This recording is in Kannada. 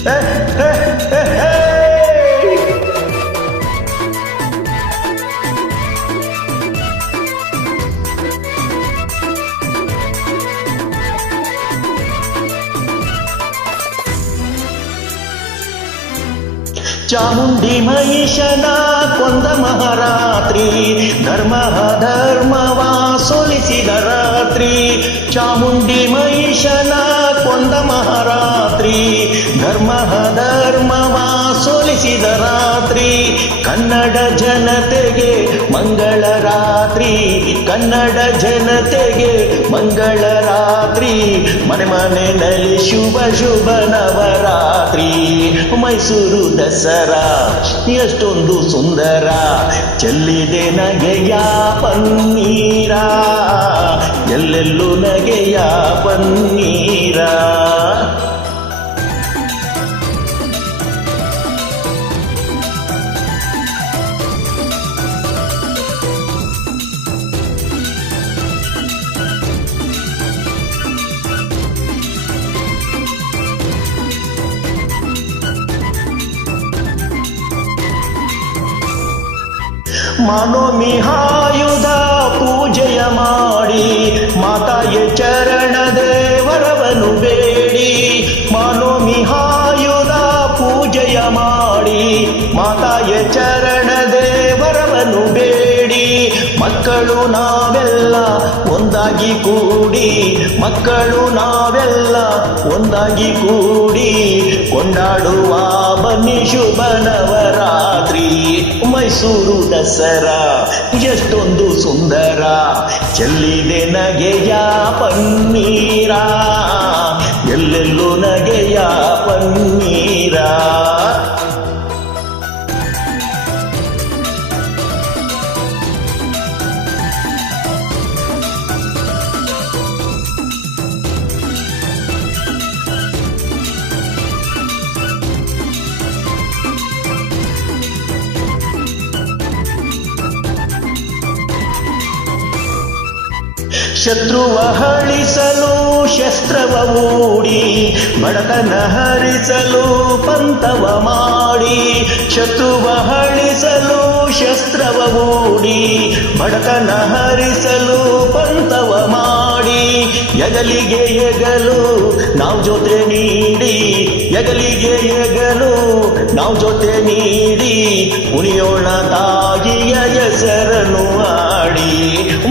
చాముండి మహిషన కొంద మహారాత్రి ధర్మ ధర్మ సొలిసిద రాత్రి చాముండి మహిషన కొంద మహారాత్రి. ಧರ್ಮ ಧರ್ಮವ ಸೋಲಿಸಿದ ರಾತ್ರಿ, ಕನ್ನಡ ಜನತೆಗೆ ಮಂಗಳ ರಾತ್ರಿ, ಕನ್ನಡ ಜನತೆಗೆ ಮಂಗಳ ರಾತ್ರಿ, ಮನೆ ಮನೆಯಲ್ಲಿ ಶುಭ ಶುಭ ನವರಾತ್ರಿ. ಮೈಸೂರು ದಸರಾ, ಎಷ್ಟೊಂದು ಸುಂದರ, ಚೆಲ್ಲಿದೆ ನಗೆಯ ಪನ್ನೀರ, ಎಲ್ಲೆಲ್ಲೂ ನಗೆಯ ಪನ್ನೀರ. ಮನೋಮಿಹಾಯುಧ ಪೂಜೆಯ ಮಾಡಿ ಮಾತಾಯ ಚರಣ ದೇವರವನು ಬೇಡಿ. ಮನೋಮಿಹಾಯುಧ ಪೂಜೆಯ ಮಾಡಿ ಮಾತಾಯ ಚರಣ ದೇವರವನು ಬೇಡಿ. ಮಕ್ಕಳು ನಾವೆಲ್ಲ ಒಂದಾಗಿ ಕೂಡಿ, ಮಕ್ಕಳು ನಾವೆಲ್ಲ ಒಂದಾಗಿ ಕೂಡಿ, ಕೊಂಡಾಡುವ ಬನ್ನಿ ಶುಭ ನವರಾತ್ರಿ ಮೈಸೂರು ದಸರಾ ಎಷ್ಟೊಂದು ಸುಂದರ ಚೆಲ್ಲಿದೆ ನಗೆಯ ಪನ್ನೀರ ಎಲ್ಲೆಲ್ಲೂ ನಗೆಯ ಪನ್ನೀರ. ಶತ್ರುವ ಹಳಿಸಲು ಶಸ್ತ್ರವ ಮೂಡಿ, ಬಡತನ ಹರಿಸಲು ಪಂತವ ಮಾಡಿ ಶತ್ರುವ ಹಳಿಸಲು ಶಸ್ತ್ರವ ಮೂಡಿ, ಬಡತನ ಹರಿಸಲು ಪಂತವ ಮಾಡಿ ಎಗಲಿಗೆ ಎಗಲು ನಾವು ಜೊತೆ ನೀಡಿ ಎಗಲಿಗೆ ಎಗಲು ನಾವು ಜೊತೆ ನೀಡಿ ಉಣಿಯೋಣ ತಾಗಿಯ ಹೆಸರನ್ನು ಆಡಿ